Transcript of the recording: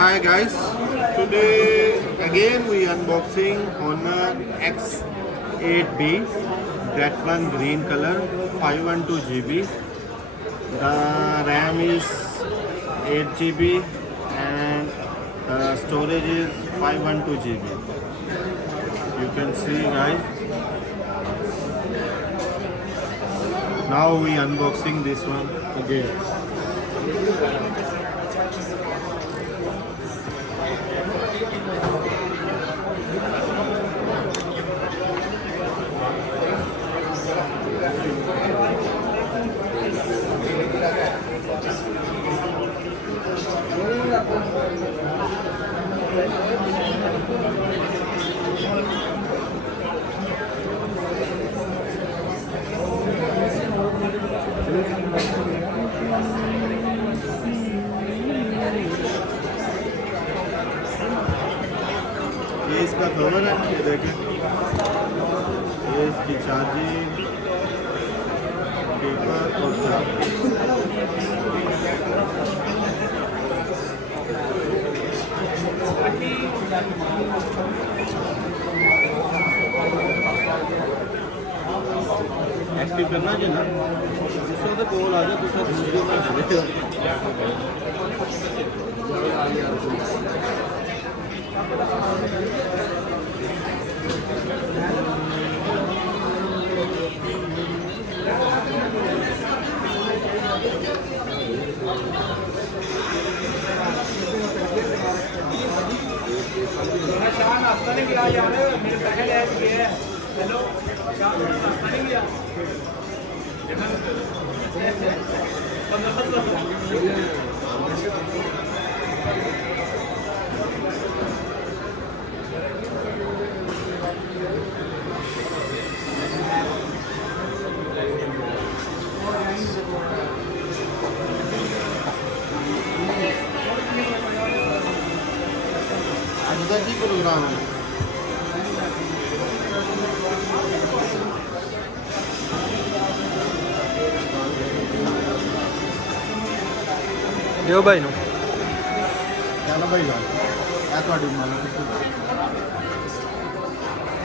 Hi guys, today again we unboxing Honor X8B, that one green color, 512 GB. The RAM is 8 GB and storage is 512 GB. You can see guys. Now we unboxing this one again. ये इसका कवर है, ये देखें, ये इसकी charging paper और charger. Active करना है ना, दूसरा तो कॉल आ जाए, दूसरा दूसरे नाश्ता नहीं किया यार, मेरे पैसे ले दिए। हेलो, नाश्ता नहीं किया। आज का की प्रोग्राम है? ਦਿਓ ਭਾਈ ਨੂੰ ਚੱਲ ਭਾਈ ਗੱਲ ਇਹ ਤੁਹਾਡੀ ਮੰਨ